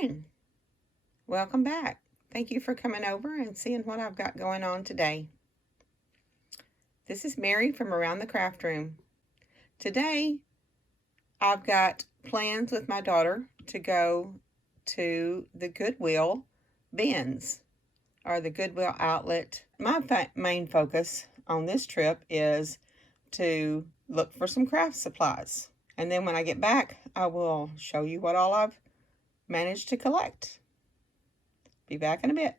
morning. Welcome back. Thank you for coming over and seeing what I've got going on today. This is Mary from Around the Craft Room. Today, I've got plans with my daughter to go to the Goodwill bins, or the Goodwill outlet. My main focus on this trip is to look for some craft supplies. And then when I get back, I will show you what all I've managed to collect. Be back in a bit.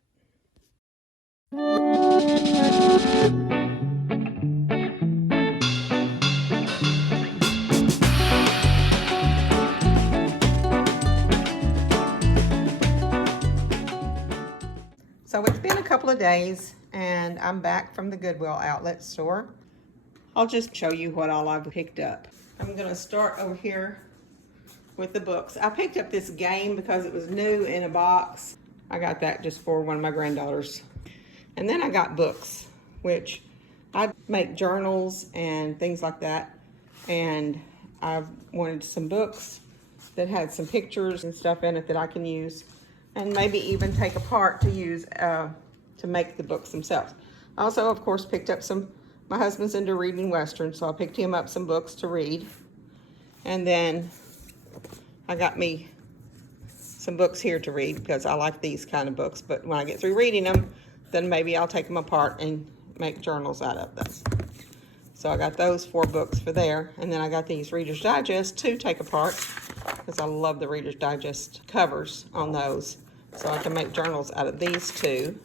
So it's been a couple of days and I'm back from the Goodwill outlet store. I'll just show you what all I've picked up. I'm going to start over here with the books. I picked up this game because it was new in a box. I got that just for one of my granddaughters. And then I got books, which I make journals and things like that. And I wanted some books that had some pictures and stuff in it that I can use and maybe even take apart to use to make the books themselves. I also, of course, picked up my husband's into reading Western, so I picked him up some books to read. And then I got me some books here to read because I like these kind of books, but when I get through reading them, then maybe I'll take them apart and make journals out of them. So I got those 4 books for there, and then I got these Reader's Digest to take apart because I love the Reader's Digest covers on those, so I can make journals out of these 2.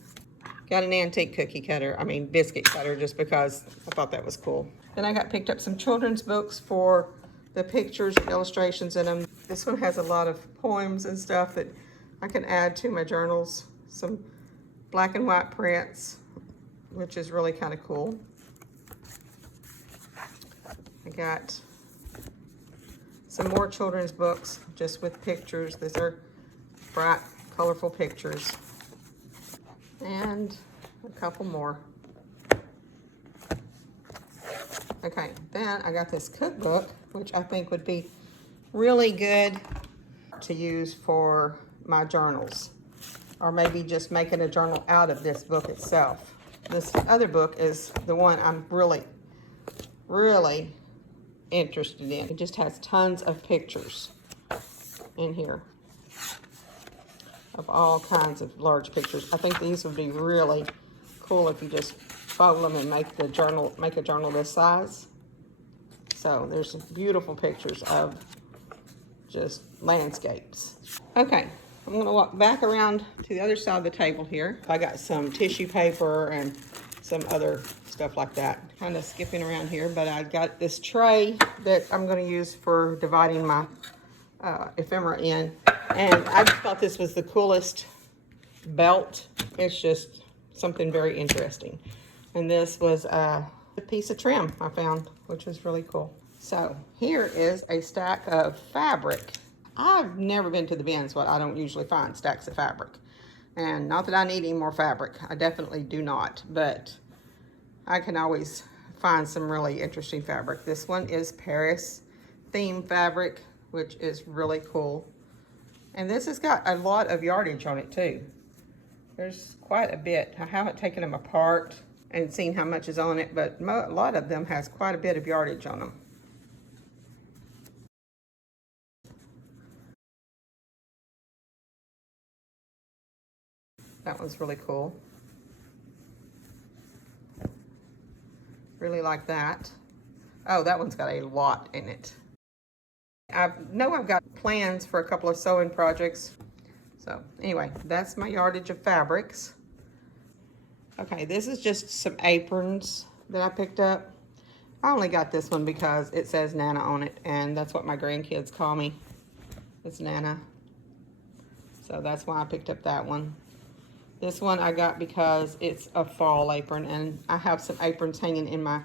Got an antique biscuit cutter, just because I thought that was cool. Then I picked up some children's books for the pictures and illustrations in them. This one has a lot of poems and stuff that I can add to my journals. Some black and white prints, which is really kind of cool. I got some more children's books just with pictures. These are bright, colorful pictures. And a couple more. Okay, then I got this cookbook, which I think would be really good to use for my journals, or maybe just making a journal out of this book itself. This other book is the one I'm really interested in. It just has tons of pictures in here of all kinds of large pictures. I think these would be really cool if you just fold them and make a journal this size. So there's some beautiful pictures of just landscapes. Okay, I'm gonna walk back around to the other side of the table here. I got some tissue paper and some other stuff like that. Kind of skipping around here, but I got this tray that I'm gonna use for dividing my ephemera in. And I just thought this was the coolest belt. It's just something very interesting. And this was a piece of trim I found, which was really cool. So here is a stack of fabric. I've never been to the bins, but I don't usually find stacks of fabric. And not that I need any more fabric. I definitely do not, but I can always find some really interesting fabric. This one is Paris theme fabric, which is really cool. And this has got a lot of yardage on it too. There's quite a bit. I haven't taken them apart and seen how much is on it, but a lot of them has quite a bit of yardage on them. That was really cool. Really like that. Oh, that one's got a lot in it. I know I've got plans for a couple of sewing projects. So anyway, that's my yardage of fabrics. Okay, this is just some aprons that I picked up. I only got this one because it says Nana on it, and that's what my grandkids call me. It's Nana. So that's why I picked up that one. This one I got because it's a fall apron, and I have some aprons hanging in my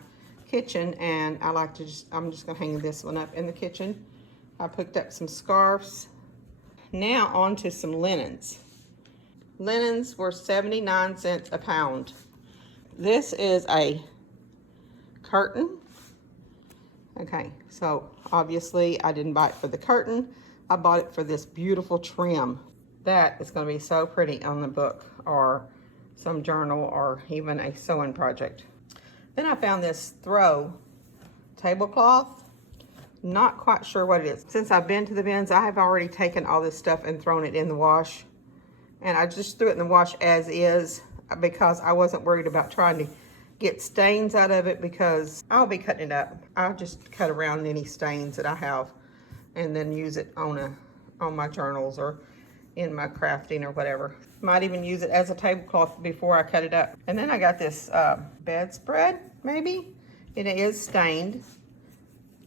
kitchen, and I'm just gonna hang this one up in the kitchen. I picked up some scarves. Now on to some linens. Linens were 79 cents a pound. This is a curtain. Okay, so obviously I didn't buy it for the curtain. I bought it for this beautiful trim. That is going to be so pretty on the book or some journal or even a sewing project. Then I found this throw tablecloth. Not quite sure what it is. Since I've been to the bins, I have already taken all this stuff and thrown it in the wash. And I just threw it in the wash as is because I wasn't worried about trying to get stains out of it, because I'll be cutting it up. I'll just cut around any stains that I have and then use it on my journals or in my crafting or whatever. Might even use it as a tablecloth before I cut it up. And then I got this bedspread, maybe. It is stained,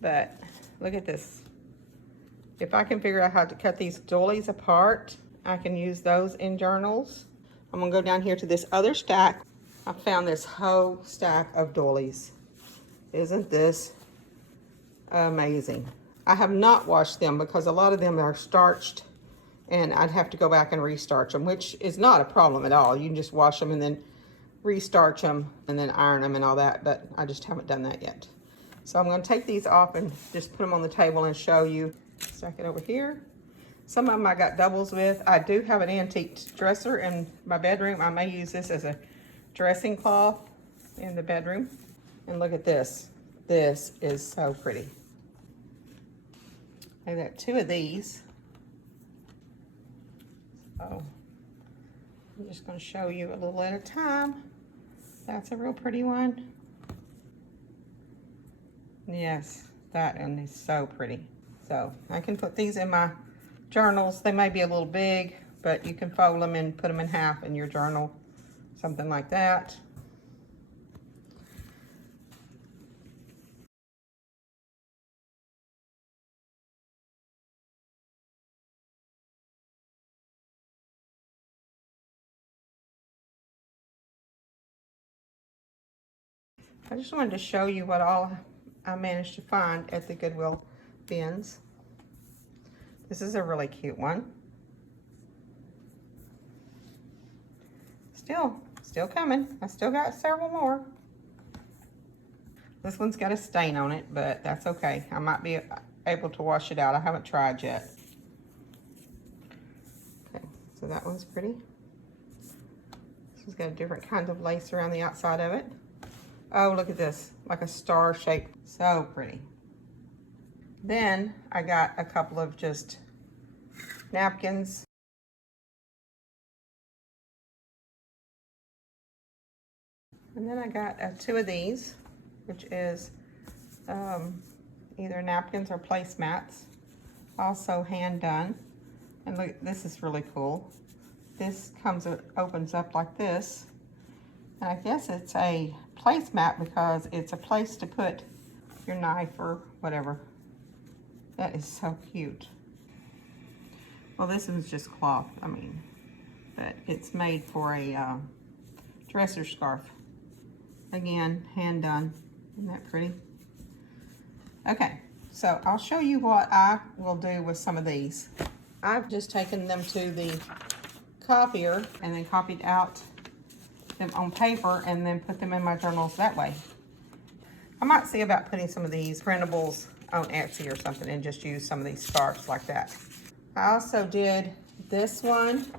but look at this. If I can figure out how to cut these doilies apart, I can use those in journals. I'm gonna go down here to this other stack. I found this whole stack of doilies. Isn't this amazing? I have not washed them because a lot of them are starched and I'd have to go back and restarch them, which is not a problem at all. You can just wash them and then restarch them and then iron them and all that, but I just haven't done that yet. So I'm gonna take these off and just put them on the table and show you. Stack it over here. Some of them I got doubles with. I do have an antique dresser in my bedroom. I may use this as a dressing cloth in the bedroom. And look at this. This is so pretty. I got 2 of these. So I'm just going to show you a little at a time. That's a real pretty one. Yes, that one is so pretty. So I can put these in my journals. They may be a little big, but you can fold them and put them in half in your journal. Something like that. I just wanted to show you what all I managed to find at the Goodwill bins. This is a really cute one. Still coming. I still got several more. This one's got a stain on it, but that's okay. I might be able to wash it out. I haven't tried yet. Okay, so that one's pretty. This one's got a different kind of lace around the outside of it. Oh, look at this, like a star shape. So pretty. Then I got a couple of just napkins. And then I got 2 of these, which is either napkins or placemats, also hand done. And look, this is really cool. This opens up like this. And I guess it's a placemat because it's a place to put your knife or whatever. That is so cute. Well, this one's just cloth, but it's made for a dresser scarf. Again, hand done. Isn't that pretty? Okay, so I'll show you what I will do with some of these. I've just taken them to the copier and then copied out them on paper and then put them in my journals that way. I might see about putting some of these printables on Etsy or something and just use some of these scarves like that. I also did this one.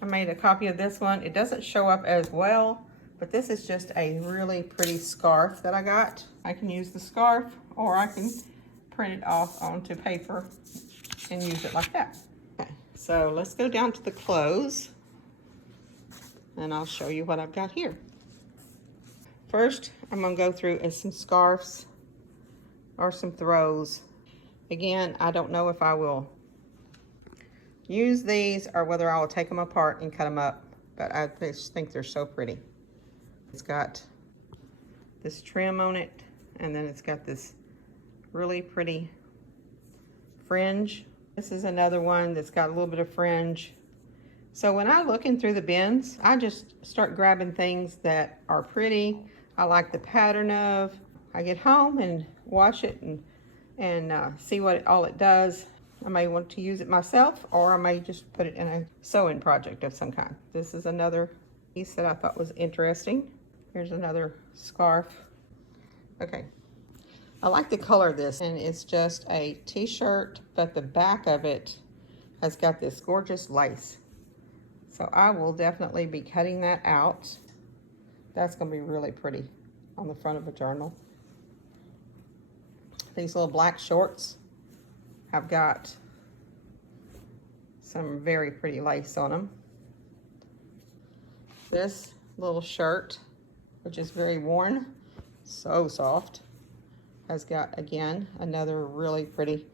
I made a copy of this one. It doesn't show up as well, but this is just a really pretty scarf that I got. I can use the scarf or I can print it off onto paper and use it like that. Okay, so let's go down to the clothes and I'll show you what I've got here. First, I'm gonna go through some scarves or some throws. Again, I don't know if I will use these or whether I will take them apart and cut them up, but I just think they're so pretty. It's got this trim on it, and then it's got this really pretty fringe. This is another one that's got a little bit of fringe. So when I'm looking through the bins, I just start grabbing things that are pretty, I like the pattern of. I get home and wash it and see what all it does. I may want to use it myself, or I may just put it in a sewing project of some kind. This is another piece that I thought was interesting. Here's another scarf. Okay, I like the color of this, and it's just a t-shirt, but the back of it has got this gorgeous lace. So I will definitely be cutting that out. That's going to be really pretty on the front of a journal. These little black shorts have got some very pretty lace on them. This little shirt, which is very worn, so soft, has got, again, another really pretty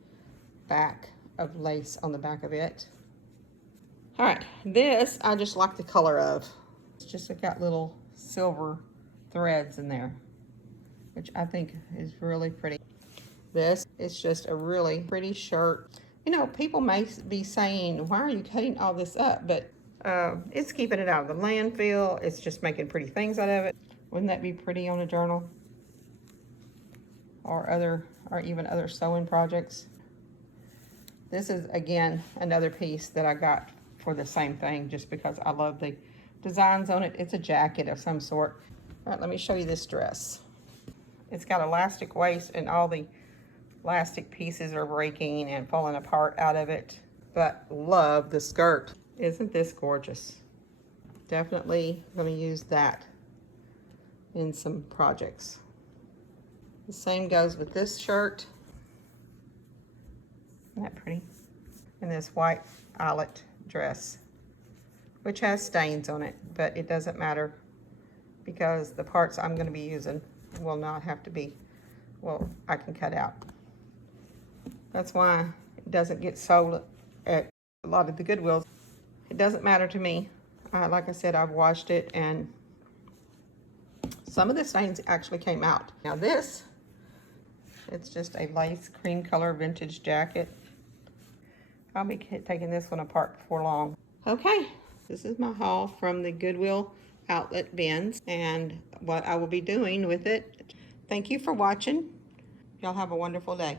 back of lace on the back of it. All right, this I just like the color of. It's just got little silver threads in there, which I think is really pretty. This is just a really pretty shirt. You know, people may be saying, why are you cutting all this up? But it's keeping it out of the landfill. It's just making pretty things out of it. Wouldn't that be pretty on a journal? Or even other sewing projects. This is, again, another piece that I got for the same thing, just because I love the designs on it. It's a jacket of some sort. All right, let me show you this dress. It's got elastic waist, and all the elastic pieces are breaking and falling apart out of it, but love the skirt. Isn't this gorgeous? Definitely going to use that in some projects. The same goes with this shirt. Isn't that pretty? And this white eyelet dress, which has stains on it, but it doesn't matter because the parts I'm going to be using will not have to be, well, I can cut out. That's why it doesn't get sold at a lot of the Goodwills. It doesn't matter to me. Like I said, I've washed it, and some of the stains actually came out. Now this, it's just a lace cream color vintage jacket. I'll be taking this one apart before long. Okay, this is my haul from the Goodwill outlet bins and what I will be doing with it. Thank you for watching. Y'all have a wonderful day.